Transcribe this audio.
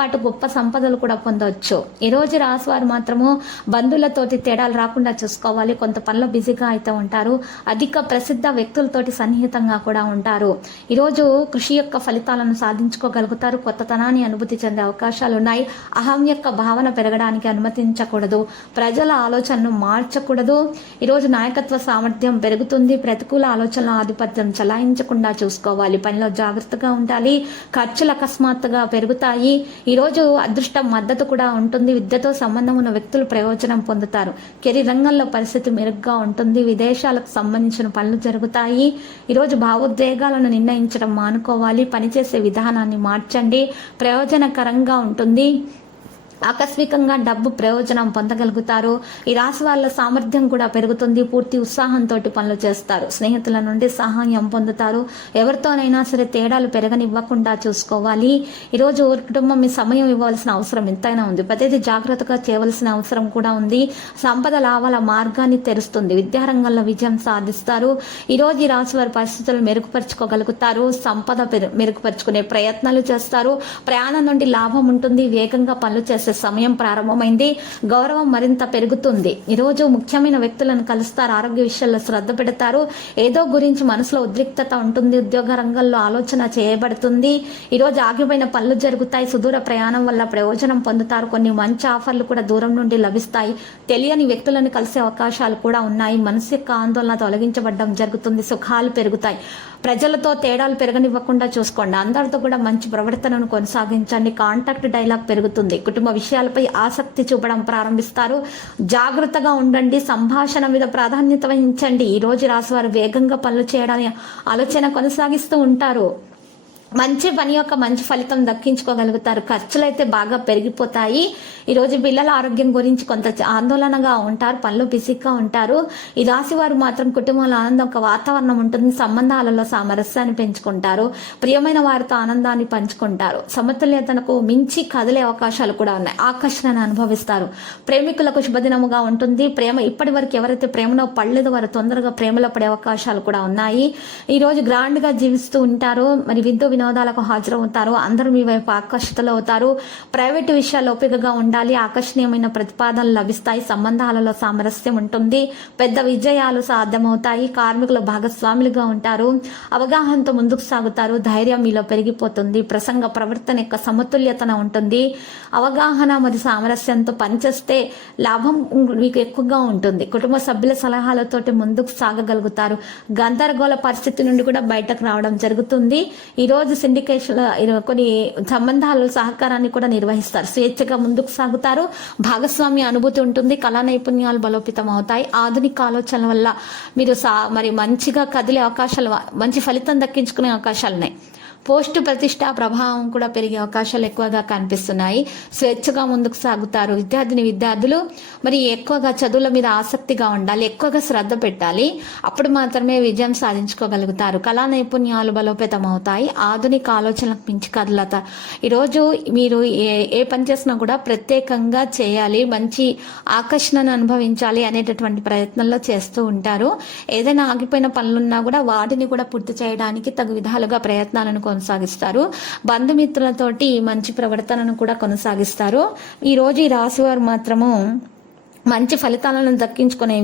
పాటు గొప్ప సంపదలు కూడా పొందవచ్చు ఈ రోజు రాశి వారు మాత్రము బంధువులతోటి తేడాలు రాకుండా చూసుకోవాలి. కొంత పనిలో బిజీగా అయితే ఉంటారు. అధిక ప్రసిద్ధ వ్యక్తులతోటి సన్నిహితంగా కూడా ఉంటారు. ఈరోజు కృషి యొక్క ఫలితాలను సాధించుకోగలుగుతారు. కొత్తతనాన్ని అనుభూతి చెందే అవకాశాలు ఉన్నాయి. అహం యొక్క భావన పెరగడానికి అనుమతించకూడదు. ప్రజల ఆలోచనను మార్చకూడదు. ఈరోజు నాయకత్వ సామర్థ్యం పెరుగుతుంది. ప్రతికూల ఆలోచనల ఆధిపత్యం చలాయించకుండా చూసుకోవాలి. పనిలో జాగ్రత్తగా ఉండాలి. ఖర్చులు అకస్మాత్తుగా పెరుగుతాయి. ఈరోజు అదృష్టం మద్దతు కూడా ఉంటుంది. విద్యతో సంబంధం ఉన్న వ్యక్తులు ప్రయోజనం పొందుతారు. కెరీర్ రంగంలో పరిస్థితి మెరుగ్గా ఉంటుంది. విదేశాలకు సంబంధించిన పనులు జరుగుతాయి. ఈరోజు భావోద్వేగాలను నిర్ణయించడం మానుకోవాలి. పనిచేసే విధానాన్ని మార్చండి. ప్రయోజనకరంగా ఉంటుంది. ఆకస్మికంగా డబ్బు ప్రయోజనం పొందగలుగుతారు. ఈ రాశి వాళ్ళ సామర్థ్యం కూడా పెరుగుతుంది. పూర్తి ఉత్సాహంతో పనులు చేస్తారు. స్నేహితుల నుండి సహాయం పొందుతారు. ఎవరితోనైనా సరే తేడాలు పెరగనివ్వకుండా చూసుకోవాలి. ఈరోజు కుటుంబం మీ సమయం ఇవ్వాల్సిన అవసరం ఎంతైనా ఉంది. ప్రతిదీ జాగ్రత్తగా చేయవలసిన అవసరం కూడా ఉంది. సంపద లాభాల మార్గాన్ని తెరుస్తుంది. విద్యారంగంలో విజయం సాధిస్తారు. ఈరోజు ఈ రాశి వారి పరిస్థితులు మెరుగుపరుచుకోగలుగుతారు. సంపద మెరుగుపరుచుకునే ప్రయత్నాలు చేస్తారు. ప్రయాణం నుండి లాభం ఉంటుంది. వేగంగా పనులు చేసే సమయం ప్రారంభమైంది. గౌరవం మరింత పెరుగుతుంది. ఈరోజు ముఖ్యమైన వ్యక్తులను కలుస్తారు. ఆరోగ్య విషయాల్లో శ్రద్ధ పెడతారు. ఏదో గురించి మనసులో ఉద్రిక్తత ఉంటుంది. ఉద్యోగ రంగంలో ఆలోచన చేయబడుతుంది. ఈరోజు ఆగిపోయిన పనులు జరుగుతాయి. సుదూర ప్రయాణం వల్ల ప్రయోజనం పొందుతారు. కొన్ని మంచి ఆఫర్లు కూడా దూరం నుండి లభిస్తాయి. తెలియని వ్యక్తులను కలిసే అవకాశాలు కూడా ఉన్నాయి. మనసు యొక్క ఆందోళన తొలగించబడడం జరుగుతుంది. సుఖాలు పెరుగుతాయి. ప్రజలతో తేడాలు పెరగనివ్వకుండా చూసుకోండి. అందరితో కూడా మంచి ప్రవర్తనను కొనసాగించండి. కాంటాక్ట్ డైలాగ్ పెరుగుతుంది. కుటుంబ విషయాలపై ఆసక్తి చూపడం ప్రారంభిస్తారు. జాగ్రత్తగా ఉండండి. సంభాషణ మీద ప్రాధాన్యత వహించండి. ఈ రోజు రాశివారు వేగంగా పనులు చేయడానికి ఆలోచన కొనసాగిస్తూ ఉంటారు. మంచి పని యొక్క మంచి ఫలితం దక్కించుకోగలుగుతారు. ఖర్చులు అయితే బాగా పెరిగిపోతాయి. ఈరోజు పిల్లల ఆరోగ్యం గురించి కొంత ఆందోళనగా ఉంటారు పనులు బిజీగా ఉంటారు. ఈ రాశి వారు మాత్రం కుటుంబంలో ఆనందం ఒక వాతావరణం ఉంటుంది సంబంధాలలో సామరస్యాన్ని పెంచుకుంటారు ప్రియమైన వారితో ఆనందాన్ని పంచుకుంటారు. సమతుల్యతనకు మించి కదిలే అవకాశాలు కూడా ఉన్నాయి. ఆకర్షణను అనుభవిస్తారు. ప్రేమికులకు శుభదినముగా ఉంటుంది. ప్రేమ ఇప్పటి వరకు ఎవరైతే ప్రేమలో పడలేదో వారు తొందరగా ప్రేమలో పడే అవకాశాలు కూడా ఉన్నాయి. ఈరోజు గ్రాండ్గా జీవిస్తూ ఉంటారు. మరి విందు వినోదాలకు హాజరవుతారు. అందరూ మీ వైపు ఆకర్షితులు అవుతారు ప్రైవేటు విషయాల్లో ఓపికగా ఉండాలి. ఆకర్షణీయమైన ప్రతిపాదనలు లభిస్తాయి. సంబంధాలలో సామరస్యం ఉంటుంది. పెద్ద విజయాలు సాధ్యమవుతాయి. కార్మికులు భాగస్వాములుగా ఉంటారు. అవగాహనతో ముందుకు సాగుతారు. ధైర్యం మీలో పెరిగిపోతుంది. ప్రసంగ ప్రవర్తన యొక్క సమతుల్యతన ఉంటుంది. అవగాహన మరియు సామరస్యంతో పనిచేస్తే లాభం మీకు ఎక్కువగా ఉంటుంది. కుటుంబ సభ్యుల సలహాలతోటి ముందుకు సాగగలుగుతారు. గందరగోళ పరిస్థితి నుండి కూడా బయటకు రావడం జరుగుతుంది. ఈరోజు రోజు సిండికేషన్ కొన్ని సంబంధాలు సహకారాన్ని కూడా నిర్వహిస్తారు. స్వేచ్ఛగా ముందుకు సాగుతారు. భాగస్వామ్య అనుభూతి ఉంటుంది. కళా నైపుణ్యాలు బలోపేతం అవుతాయి. ఆధునిక ఆలోచనల వల్ల మీరు సా మరి మంచిగా కదిలే అవకాశాలు మంచి ఫలితం దక్కించుకునే అవకాశాలు ఉన్నాయి పోస్టు ప్రతిష్ట ప్రభావం కూడా పెరిగే అవకాశాలు ఎక్కువగా కనిపిస్తున్నాయి. స్వేచ్ఛగా ముందుకు సాగుతారు విద్యార్థిని విద్యార్థులు. మరి ఎక్కువగా చదువుల మీద ఆసక్తిగా ఉండాలి ఎక్కువగా శ్రద్ధ పెట్టాలి. అప్పుడు మాత్రమే విజయం సాధించుకోగలుగుతారు. కళా నైపుణ్యాలు బలోపేతం అవుతాయి ఆధునిక ఆలోచనలకు మించి కదలత. ఈరోజు మీరు ఏ ఏ పని చేసినా కూడా ప్రత్యేకంగా చేయాలి మంచి ఆకర్షణను అనుభవించాలి అనేటటువంటి ప్రయత్నంలో చేస్తూ ఉంటారు. ఏదైనా ఆగిపోయిన పనులున్నా కూడా వాటిని కూడా పూర్తి చేయడానికి తగు విధాలుగా ప్రయత్నాలను కొనసాగిస్తారు. బంధుమిత్రులతోటి మంచి ప్రవర్తనను కూడా కొనసాగిస్తారు. ఈ రోజు ఈ రాశివారు మాత్రము మంచి ఫలితాలను దక్కించుకునే